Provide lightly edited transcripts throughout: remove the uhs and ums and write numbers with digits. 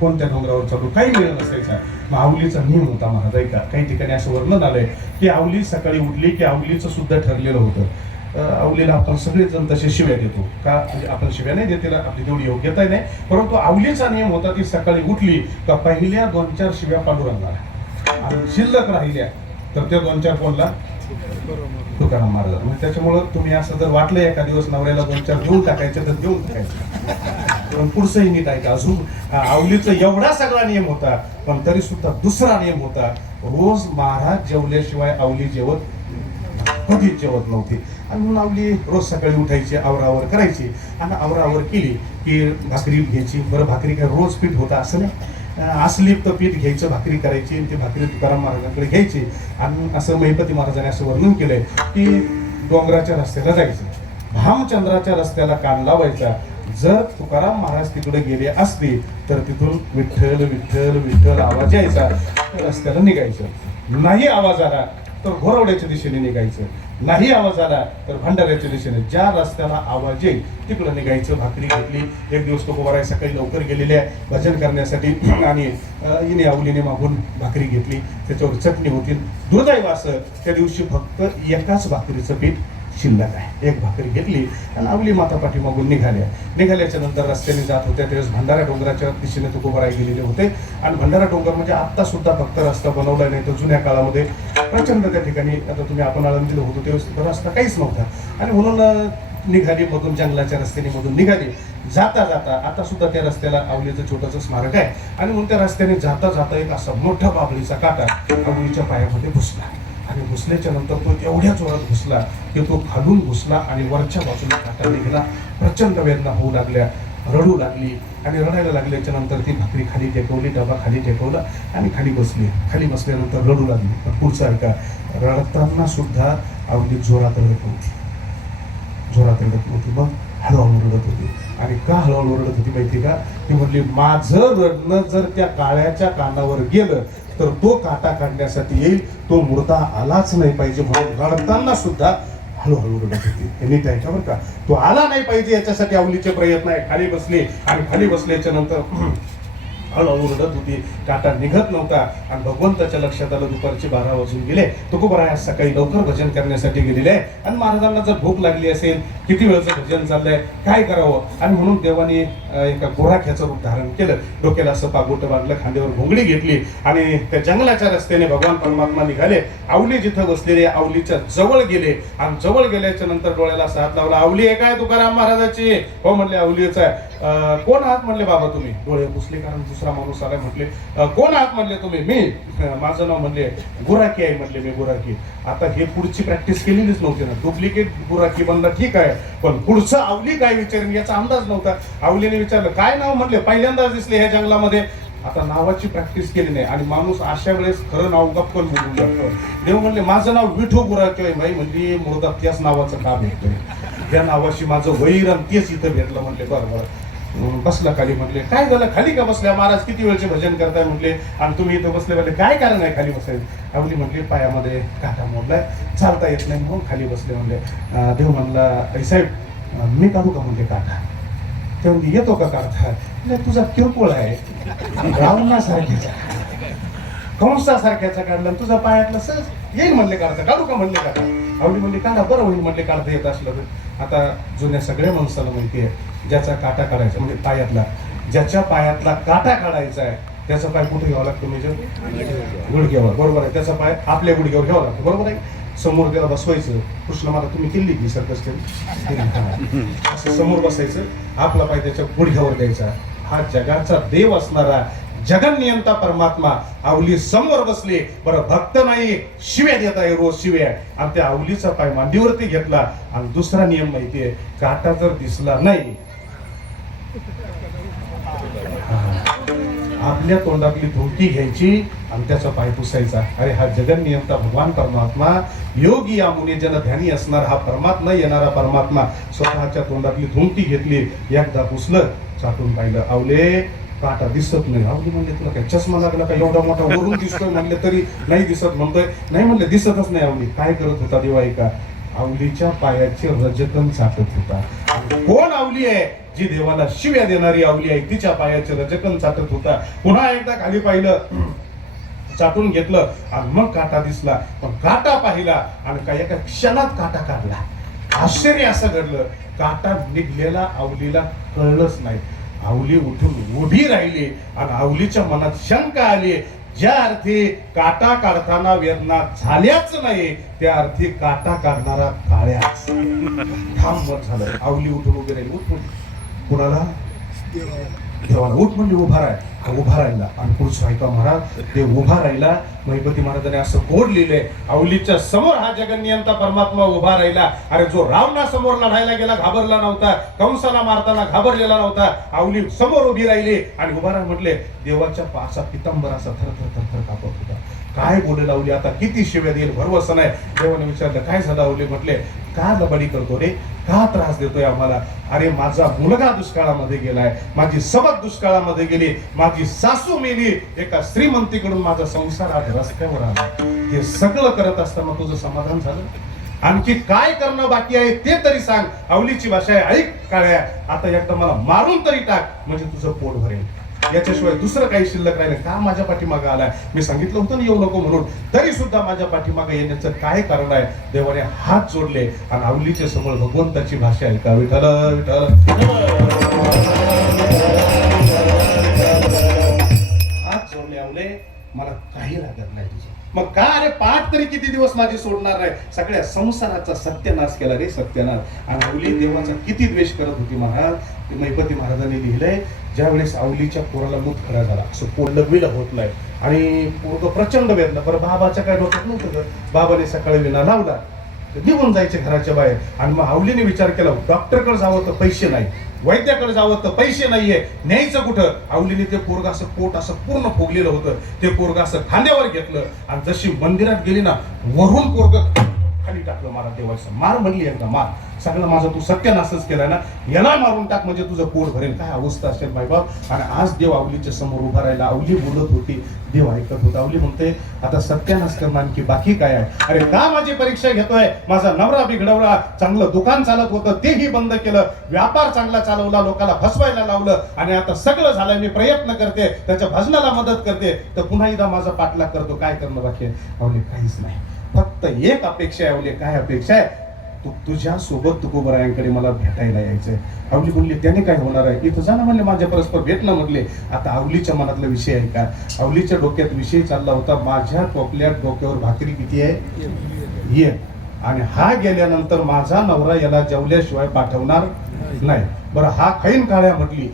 कोणत्या डोंगरावर चढू, काही वेळ नसायचा. मग आवलीचा नियम होता महाराज, ऐका. काही ठिकाणी असं वर्णन आलंय की आवली सकाळी उठली की आवलीचं सुद्धा ठरलेलं होतं. आवलीला आपण सगळेजण तसे शिव्या देतो का, म्हणजे आपण शिव्या नाही देते, आपली तेवढी योग्यता नाही, परंतु आवलीचा नियम होता ती सकाळी उठली का पहिल्या 2-4 शिव्या पांडुरंगाला, आणि शिल्लक राहिल्या तर त्या 2-4 कोणला, तुकाराम महाराज. म्हणजे त्याच्यामुळं तुम्ही असं जर वाटलं एका दिवस नवऱ्याला 2-4 देऊन टाकायचे तर देऊन टाकायचे, पण पुढचंही नीट ऐका. अजून आवलीचा एवढा सगळा नियम होता, पण तरी सुद्धा दुसरा नियम होता, रोज महाराज जेवल्याशिवाय आवली कधीच जेवत नव्हती. आणि म्हणून आवली रोज सकाळी उठायची, आवरावर करायची, आणि आवरावर केली की भाकरी घ्यायची. बरं, भाकरी काय रोज पीठ होता असं नाही, असली तर पीठ घ्यायचं, भाकरी करायची, आणि ती भाकरी तुकाराम महाराजांकडे घ्यायची. आणि असं महिपती महाराजांनी असं वर्णन केलंय की डोंगराच्या रस्त्याला जायचं, भामचंद्राच्या रस्त्याला कान लावायचा. जर तुकाराम महाराज तिकडे गेले असते तर तिथून विठ्ठल विठ्ठल विठ्ठल आवाज यायचा, रस्त्याला निघायचं. नाही आवाज आला तर घोरवड्याच्या दिशेने निघायचं, नाही आवाज आला तर भंडाऱ्याच्या दिशेने, ज्या रस्त्याला आवाज येईल तिकडं निघायचं. भाकरी घेतली. एक दिवस तो गोवाराय सकाळी लवकर गेलेले आहे भजन करण्यासाठी, आणि हिने आवलीने मागून भाकरी घेतली, त्याच्यावर चटणी होती. दुर्दैव असं त्या दिवशी फक्त एकाच भाकरीचं पीठ शिल्लक आहे. एक भाकरी घेतली आणि आवली माता पाठीमागून निघाल्याच्या नंतर रस्त्याने जात होत्या त्यावेळेस भंडारा डोंगराच्या दिशेने तुकोबाराय गेलेले होते. आणि भंडारा डोंगर म्हणजे आत्ता सुद्धा फक्त रस्ता बनवला नाही, तर जुन्या काळामध्ये प्रचंड त्या ठिकाणी, आता तुम्ही आपण आळंदीला होतो त्यावेळेस रस्ता काहीच नव्हता, आणि म्हणून निघाली मधून जंगलाच्या रस्त्याने मधून निघाली. जाता जाता आता सुद्धा त्या रस्त्याला आवलीचं छोटंसं स्मारक आहे, आणि म्हणून त्या रस्त्याने जाता जाता एक असा मोठा बाभळीचा काटा आवलीच्या पायामध्ये घुसला, आणि घुसल्याच्या नंतर तो एवढ्या जोरात घुसला की तो खालून घुसला आणि वरच्या बाजूला काटा निघाला. प्रचंड वेदना होऊ लागल्या, रडू लागली, आणि रडायला लागल्याच्या नंतर ती भाकरी खाली टेकवली, डबा खाली टेकवला आणि खाली बसली. खाली बसल्यानंतर रडू लागली. पण पुढचं ऐका, रडताना सुद्धा आवली जोरात रडत नव्हती, मग हळूहळू रडत होती. आणि का हळूहळू रडत होती माहिती का, ती म्हणली माझं रडणं जर त्या काळ्याच्या कानावर गेलं तर तो काटा काढण्यासाठी येईल, तो मुर्दा आलाच नाही पाहिजे म्हणून रडताना सुद्धा हळूहळू रडत होती. हे नीट आहे का बरं का, तो आला नाही पाहिजे याच्यासाठी आवलीचे प्रयत्न आहे. खाली बसली, आणि खाली बसल्याच्या नंतर हळूहळू रडत होती, काटा निघत नव्हता. आणि भगवंताच्या लक्षात आलं दुपारचे 12 वाजून गेले. तुकोबाराय आज सकाळी लवकर भजन करण्यासाठी गेलेले आहे, आणि महाराजांना जर भूक लागली असेल, किती वेळचं भजन चाललंय, काय करावं, आणि म्हणून देवाने एका गोराख्याचं रूप धारण केलं. डोक्याला असं पागोटं बांधलं, खांद्यावर घोंगडी घेतली, आणि त्या जंगलाच्या रस्त्याने भगवान परमात्मा निघाले. आवली जिथं बसलेले आवलीच्या जवळ गेले, आणि जवळ गेल्याच्या नंतर डोळ्याला असा हात लावला. आवली आहे काय तुकाराम महाराजाची? हो म्हणले, आवलीच आहे. कोण आहात म्हणले बाबा तुम्ही? डोळे पुसले, कारण दुसरा माणूस आलाय. म्हटले कोण आहात म्हणले तुम्ही? मी, माझं नाव म्हणले गुराखी आहे म्हणले, मी गुराखी. आता हे पुढची प्रॅक्टिस केलेलीच नव्हती ना, डुप्लिकेट गुराखी बनला ठीक आहे, पण पुढचं आवली काय विचारेन याचा अंदाज नव्हता. आवलीने विचारलं काय नाव म्हणले, पहिल्यांदाच दिसले ह्या जंगलामध्ये. आता नावाची प्रॅक्टिस केली नाही, आणि माणूस अशा वेळेस खरं नाव गप्पन बोलून जातो. देव म्हणले माझं नाव विठू गुराखी आहे. बाई म्हणली मुर्दा त्याच नावाचं का भेटतोय, त्या नावाशी माझं वैर आणि तेच इथं भेटलं. म्हणले बरोबर. बसला खाली. म्हटले काय झालं, खाली का बसल्या महाराज, किती वेळचे भजन करताय म्हटले, आणि तुम्ही इथं बसले. म्हणजे काय कारण आहे खाली बसायचं? आवली म्हटली पायामध्ये काटा मोडलाय, चालता येत नाही म्हणून खाली बसले. म्हणले देव म्हणला साहेब मी काढू का म्हणले काटा? ते म्हणजे येतो का काढता? तुझा किरकोळ आहे, रावणासारख्याचा कंसासारख्याचा काढला, तुझा पायातला सहज येईल म्हणले काढता, काढू का म्हणले काढा? आवली म्हणली काढा, बरं होईल म्हणले काढता येत असलं तर. आता जुन्या सगळ्या माणसाला माहिती आहे, ज्याचा काटा काढायचा म्हणजे पायातला, ज्याच्या पायातला काटा काढायचा आहे त्याचा पाय कुठे घ्यावा लागतो? म्हणजे गुडघ्यावर, बरोबर आहे. त्याचा पाय आपल्या गुडघ्यावर घ्यावा लागतो, बरोबर आहे. समोर त्याला बसवायचं. कृष्ण मला तुम्ही केली की सर्कस असं समोर बसायचं, आपला पाय त्याच्या गुडघ्यावर द्यायचा. हा जगाचा देव असणारा जगन्नियंता परमात्मा आवली समोर बसले. बरं, भक्त नाही शिव्या देत आहे रोज शिव्या, आणि त्या आवलीचा पाय मांडीवरती घेतला. आणि दुसरा नियम माहितीये, काटा जर दिसला नाही आपल्या तोंडातली धोती घ्यायची आणि त्याचा पाय पुसायचा. अरे हा जगन्नियंता भगवान परमात्मा, योगी या मुनी जन ध्यानी असणार हा परमात्मा, येणारा परमात्मा स्वतःच्या तोंडातली धोती घेतली, एकदा पुसलं, चाटून पाहिलं, आवले काटा दिसत नाही. आवली म्हणले तुला काय चष्मा लागला का, एवढा मोठा वरून दिसतोय म्हणले तरी नाही दिसत म्हणतोय. नाही म्हणले दिसतच नाही. आवली काय करत होता देवा ऐका, आवलीच्या पायाचे रजकन चाटत होता. कोण आवली आहे? जी देवाला शिव्या देणारी आवली आहे, तिच्या पायाचे रजकन चाटत होता. पुन्हा एकदा खाली पाहिलं, चाटून घेतलं आणि मग काटा दिसला. पण काटा पाहिला आणि काही एका क्षणात काटा काढला. आश्चर्य असं घडलं, काटा निघलेला आवलीला कळलंच नाही. आवली उठून उभी राहिली आणि आवलीच्या मनात शंका आली. ज्या अर्थी काटा काढताना वेदना झाल्याच नाही, त्या अर्थी काटा काढणारा काळ्याच. थांबत झालं. आवली उठून उभी राहिली. उठ कुणाला? देवाला. उठ म्हणजे उभा राह. उभा राहिला आणि पुरुष ऐका महाराज, ते उभा राहिला. महिपती महाराजांनी असं कोड लिहिलंय, आवलीच्या समोर हा जगन्नियंता परमात्मा उभा राहिला. अरे जो रावणा समोर लढायला गेला घाबरला नव्हता, कंसाला मारताना घाबरलेला नव्हता, आवली समोर उभी राहिली आणि उभा राहा म्हटले. देवाच्या पासा पितंबर असा थरथर थरथर कापत होता. काय बोले लावली, आता किती शिव्या देईल भरवस नाही. देवाने विचारलं, काय झालं आवली? म्हटले, का लबाडी करतो रे, का त्रास देतोय आम्हाला? अरे माझा मुलगा दुष्काळामध्ये गेलाय, माझी सबक दुष्काळामध्ये गेली, माझी सासू मेली, एका श्रीमंतीकडून माझा संसार आज रस्त्यावर आला. हे सगळं करत असताना तुझं समाधान झालं? आणखी काय करणं बाकी आहे ते तरी सांग. आवलीची भाषा आहे, ऐक काळ्या, आता एकदा मला मारून तरी टाक म्हणजे तुझं पोट भरेल. याच्याशिवाय दुसरं काही शिल्लक राहिलं का? माझ्या पाठीमागे आलाय, मी सांगितलं होतं ना येऊ नको म्हणून, तरी सुद्धा माझ्या पाठीमागे येण्याचं काय कारण आहे? देवाने हात जोडले आणि आवलीच्या समोर भगवंताची भाषा आहे का? विठ्ठल विठ्ठल. हात जोडले आवले, मला काही लागत नाही तुझं. मग का? अरे पाठ तरी किती दिवस माझी सोडणार नाही? सगळ्या संसाराचा सत्यानाश केला रे, सत्यानाश. आणि आवली देवाचा किती द्वेष करत होती महाराज. महिपती महाराजांनी लिहिलंय, ज्या वेळेस आवलीच्या पोराला मूतखडा झाला, असं पोट लघवीला होत नाही आणि पोरग प्रचंड वेदना. बरं बाबाच्या काय डोक्यात नव्हतं, बाबाने सकाळी विना लावला, निघून जायचे घराच्या बाहेर. आणि मग आवलीने विचार केला, डॉक्टरकडे जावं तर पैसे नाही, वैद्याकडे जावं तर पैसे नाहीये, न्यायचं कुठं? आवलीने ते पोरग असं पोट असं पूर्ण फुगलेलं होतं, ते पोरग असं खांद्यावर घेतलं आणि जशी मंदिरात गेली ना, वरून पोरग खाली टाकलं. मला देवाचं मार म्हणली एकदा, मार. सगळं माझं तू सत्यानाशच केलाय ना, याला मारून टाक म्हणजे तुझं पोट भरेल. काय अवस्था असेल मायबाप. आणि आज देव आवलीच्या समोर उभा राहिला. आवली बोलत होती, देव ऐकत होता. आवली म्हणते, आता सत्यानाश करणं आणखी बाकी काय आहे? अरे का माझी परीक्षा घेतोय? माझा नवरा बिघडवला, चांगलं दुकान चालत होतं तेही बंद केलं, व्यापार चांगला चालवला, लोकांना फसवायला लावलं आणि आता सगळं झालंय. मी प्रयत्न करते, त्याच्या भजनाला मदत करते, तर पुन्हा एकदा माझा पाठलाग करतो. काय करणं बाकी आहे? आवली काहीच नाही, फक्त एक अपेक्षा आहे. आवली काय अपेक्षा आहे? तुझ्या सोबत तुकोबरायांकडे मला भेटायला यायचंय. आवली म्हणली, त्याने काय होणार आहे? इथं जा ना म्हणले, माझ्या परस्पर भेट ना म्हटले. आता आवलीच्या मनातला विषय आहे का? आवलीच्या डोक्यात विषय चालला होता, माझ्या टोपल्या डोक्यावर भाकरी किती आहे? ये. आणि हा गेल्यानंतर माझा नवरा याला जेवल्याशिवाय पाठवणार नाही. बरं हा खाईन काळ्या म्हटली,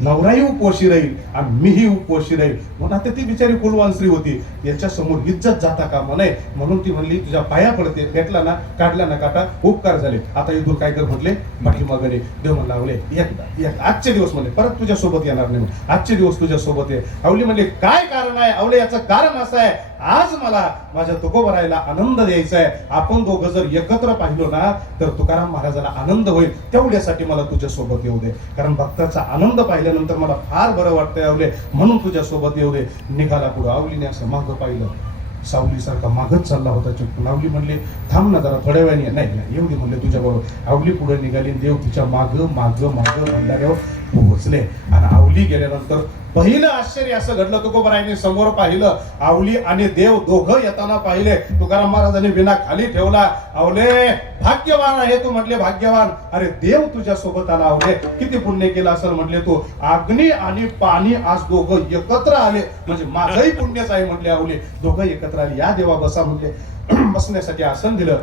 नवराही उपोशी राहील आणि मीही उपोशी राहील. म्हणून आता ती बिचारी कुलवान स्त्री होती, याच्या समोर इज्जत जाता कामा नये. म्हणून ती म्हणली, तुझ्या पाया पडते, भेटला ना, काढला ना काटा, उपकार झाले, आता इथून काय कर म्हटले, पाठीमागणे. देव म्हणला, आवले एकदा आजचे दिवस म्हणले, परत तुझ्या सोबत येणार नाही, आजचे दिवस तुझ्या सोबत ये. आवली म्हणले, काय कारण आहे? आवले याचं कारण असं आहे, आज मला माझ्या तुकोबरायला आनंद द्यायचा आहे. आपण दोघं जर एकत्र पाहिलो ना, तर तुकाराम महाराजाला आनंद होईल. तेवढ्यासाठी मला तुझ्या सोबत येऊ दे, कारण भक्ताचा आनंद पाहिल्यानंतर मला फार बरं वाटतंय आवले, म्हणून तुझ्या सोबत येऊ दे. निघाला पुढे. आवलीने असं मागं पाहिलं, सावलीसारखा मागच चालला होता चुकून. आवली म्हणले, थांब ना जरा, थोड्या वेळाने. नाही येऊ दे म्हणले तुझ्या बरोबर. आवली पुढे निघाली, देव तिच्या मागं मागं मागं भंडाऱ्यावर पोहोचले. आणि आवली गेल्यानंतर पहिलं आश्चर्य असं घडलं, तुकोबरायांनी समोर पाहिलं, आवली आणि देव दोघं येताना पाहिले. तुकाराम महाराजांनी विना खाली ठेवला. आवले भाग्यवान आहे तू म्हटले, भाग्यवान. अरे देव तुझ्या सोबत आला. आवले किती पुण्य केलं असं म्हटले तू. अग्नी आणि पाणी आज दोघं एकत्र आले म्हणजे माझंही पुण्यच आहे म्हटले. आवले दोघं एकत्र आले. या देवा बसा म्हटले. बसण्यासाठी आसन दिलं.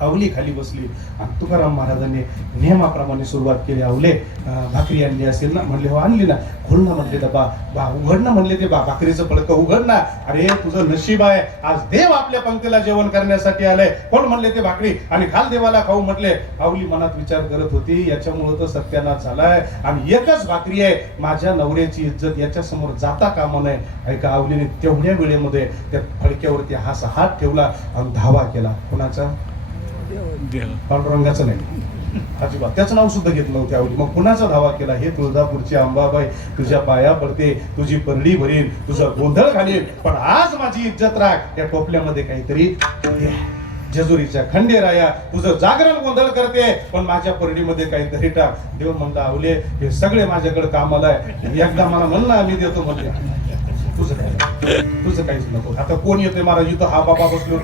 आवली खाली बसली आणि तुकाराम महाराजांनी नियमाप्रमाणे सुरुवात केली. आवले भाकरी आणली असेल ना? म्हणले, हो आणली ना. खोल ना म्हणले डबा, बा उघड ना म्हणले, ते भाकरीचं पडकं उघड ना. अरे तुझं नशीब आहे, आज देव आपल्या पंक्तीला जेवण करण्यासाठी आलंय. कोण म्हणले ते भाकरी आणि खाल देवाला खाऊ म्हटले. आवली मनात विचार करत होती, याच्यामुळे तर सत्यानाश झालाय आणि एकच भाकरी आहे, माझ्या नवऱ्याची इज्जत याच्या समोर जाता कामा नये. ऐका, आवलीने तेवढ्या वेळेमध्ये त्या फडक्यावरती हात ठेवला आणि धावा केला. कोणाचा? पांडुरंगाचं नाही अजिबात, त्याचं नाव सुद्धा घेतलं नव्हतं आवली. मग कुणाचा धावा केला? हे तुळजापूरची अंबाबाई, तुझ्या पाया पडते, तुझी परडी भरीन, तुझा गोंधळ घालीन, पण आज माझी इज्जत राख. या टोपल्यामध्ये काहीतरी जेजुरीच्या खंडेराया तुझं जागरण गोंधळ करते, पण माझ्या परडीमध्ये काहीतरी टाक. देव म्हणला आवले हे सगळे माझ्याकडे कामाला आहे, एकदा मला म्हणलं आम्ही देतो म्हणजे तुझं काहीच नको. आता कोण येतोय महाराज इथं, हा बाबा बसलो,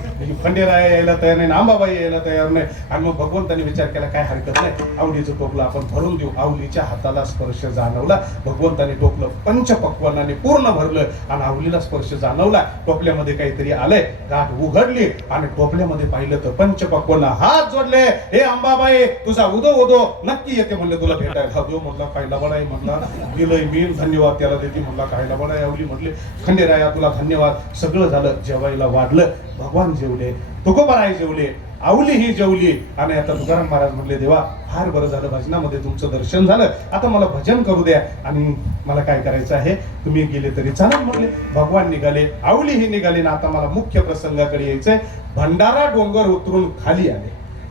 खंडेराया यायला तयार नाही, आंबाबाई यायला तयार नाही. आणि मग भगवंतांनी विचार केला काय हरकत नाही, आवलीचं टोपलं आपण भरून देऊ. आवलीच्या हाताला स्पर्श जाणवला, भगवंतांनी टोपलं पंचपक्वानाने पूर्ण भरलं आणि आवलीला स्पर्श जाणवला. टोपल्यामध्ये काहीतरी आलंय, गाठ उघडली आणि टोपल्यामध्ये पाहिलं तर पंचपक्वान हात जोडले. हे अंबाबाई तुझा उदो उदो नक्की येते म्हणले तुला भेटायला. देव म्हणला खायला बडाई, म्हणला दिलंय मी, धन्यवाद त्याला देते. म्हणला खायला बडाई. आवली म्हटले खंडेराया तुला धन्यवाद. सगळं झालं, जेवायला वाढलं, भगवान जेवले, तुकोबाराय जेवले, आवली ही जेवली. आणि आता तुकाराम महाराज म्हणले देवा फार बरं झालं, भजनामध्ये तुमचं दर्शन झालं, आता मला भजन करू द्या आणि मला काय करायचं आहे, तुम्ही गेले तरी चालेल म्हणले. भगवान निघाले, आवली ही निघाली ना आता मला मुख्य प्रसंगाकडे यायचंय. भंडारा डोंगर उतरून खाली आले.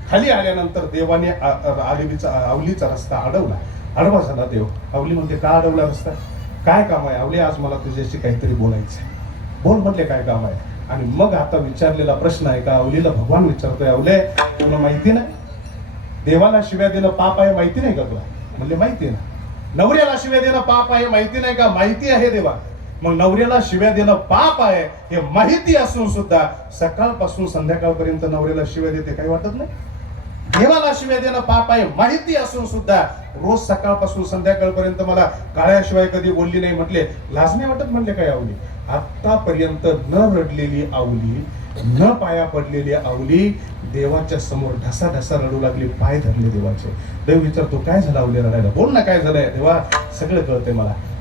खाली आल्यानंतर देवाने आवलीचा रस्ता अडवला. अडवा झाला देव. आवली म्हणते का अडवला रस्ता, काय काम आहे आवले, आज मला तुझ्याशी काहीतरी बोलायचं आहे. बोल म्हटले काय काम आहे. आणि मग आता विचारलेला प्रश्न आहे का आवलीला भगवान विचारतोय, आवले तुला माहिती नाही देवाला शिव्या देणं पाप आहे, माहिती नाही का तुला. म्हणले माहिती आहे ना. नवऱ्याला शिव्या देणं पाप आहे, माहिती नाही का. माहिती आहे देवा. मग नवऱ्याला शिव्या देणं पाप आहे हे माहिती असून सुद्धा सकाळपासून संध्याकाळपर्यंत नवऱ्याला शिव्या देते, काही वाटत नाही. देवाला शिव्या देणं पाप आहे माहिती असून सुद्धा रोज सकाळपासून संध्याकाळपर्यंत मला काळ्याशिवाय कधी बोलली नाही. म्हटले लाज नाही वाटत म्हणले काय आवली. आतापर्यंत न रडलेली आवली, न पाया पडलेली आवली देवाच्या समोर ढसा ढसा रडू लागली, पाय धरले देवाचे. देव विचारतो काय झालं आवली रडायला, बोल ना काय झालंय. देवा सगळं कळतंय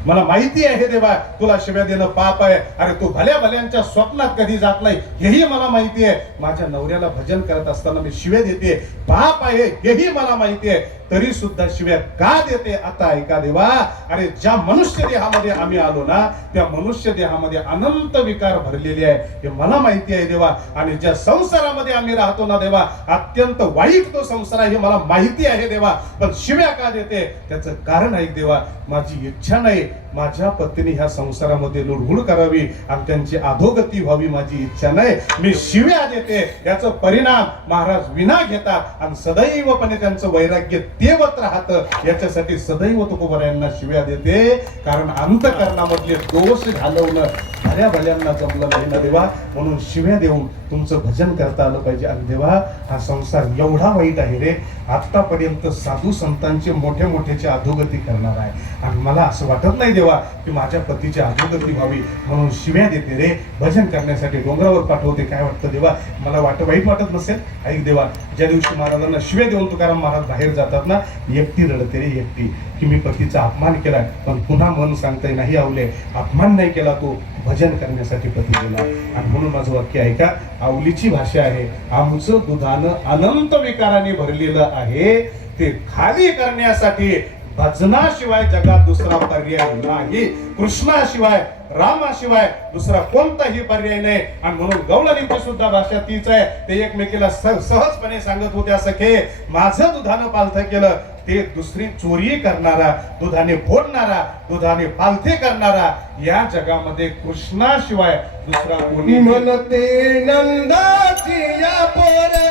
मला माहिती आहे देवा तुला शिव्या देणं पाप आहे. अरे तू भल्या भल्यांच्या स्वप्नात कधी जात नाही हेही मला माहिती आहे. माझ्या नवऱ्याला भजन करत असताना मी शिव्या देते, पाप आहे हेही मला माहिती आहे, तरी सुद्धा शिव्या का देते आता ऐका देवा. अरे ज्या मनुष्य देहामध्ये आम्ही आलो ना त्या मनुष्य देहामध्ये अनंत विकार भरलेले आहे हे मला माहिती आहे देवा. आणि ज्या संसारामध्ये आम्ही राहतो ना देवा अत्यंत वाईट तो संसार आहे हे मला माहिती आहे देवा. पण शिव्या का देते त्याचं कारण आहे देवा. माझी इच्छा नाही माझ्या पत्नी ह्या संसारामध्ये लुडबुड करावी आणि त्यांची अधोगती व्हावी, माझी इच्छा नाही. मी शिव्या देते याचा परिणाम महाराज विना घेतात आणि सदैवपणे त्यांचं वैराग्य तेवत राहतं. याच्यासाठी सदैव तुकोबारायांना शिव्या देते, कारण अंतःकरणामधले दोष घालवणं भल्या भल्यांना जमलं नाही ना देवा. म्हणून शिव्या देऊन तुमचं भजन करता आलं पाहिजे. आणि देवा हा संसार एवढा वाईट आहे रे, आतापर्यंत साधू संतांचे मोठे मोठ्याची अधोगती करणार आहे आणि मला असं वाटत नाही देवा की माझ्या पतीची अधोगती व्हावी, म्हणून शिव्या देते रे. भजन करण्यासाठी डोंगरावर पाठवते. काय वाटतं देवा, मला वाईट वाटत नसेल. ऐक देवा, ज्या दिवशी महाराजांना शिव्या देऊन तुकाराम महाराज बाहेर जातात ना एकटी रडते रे, एकटी, की मी पतीचा अपमान केला. पण पुन्हा मन सांगताय नाही आवले अपमान नाही केला, तो भजन करण्यासाठी पती गेला. आणि म्हणून माझं वाक्य ऐका, आवलीची भाषा आहे, आमचं दुधानं अनंत विकाराने भरलेलं आहे, ते खाली करण्यासाठी भजनाशिवाय जगात दुसरा पर्याय नाही. कृष्णाशिवाय रामाशिवाय दुसरा कोणताही पर्याय नाही. आणि म्हणून गवळणीची सुद्धा भाषा तीच आहे. ते एकमेकीला सहजपणे सांगत होत्या, सखे माझं दुधानं पालथं केलं, ते दुसरी चोरी करणारा, दुधाने फोडणारा, दुधाने पालथे करणारा या जगामध्ये कृष्णाशिवाय दुसरा कोणी म्हणते नंदाची या पोर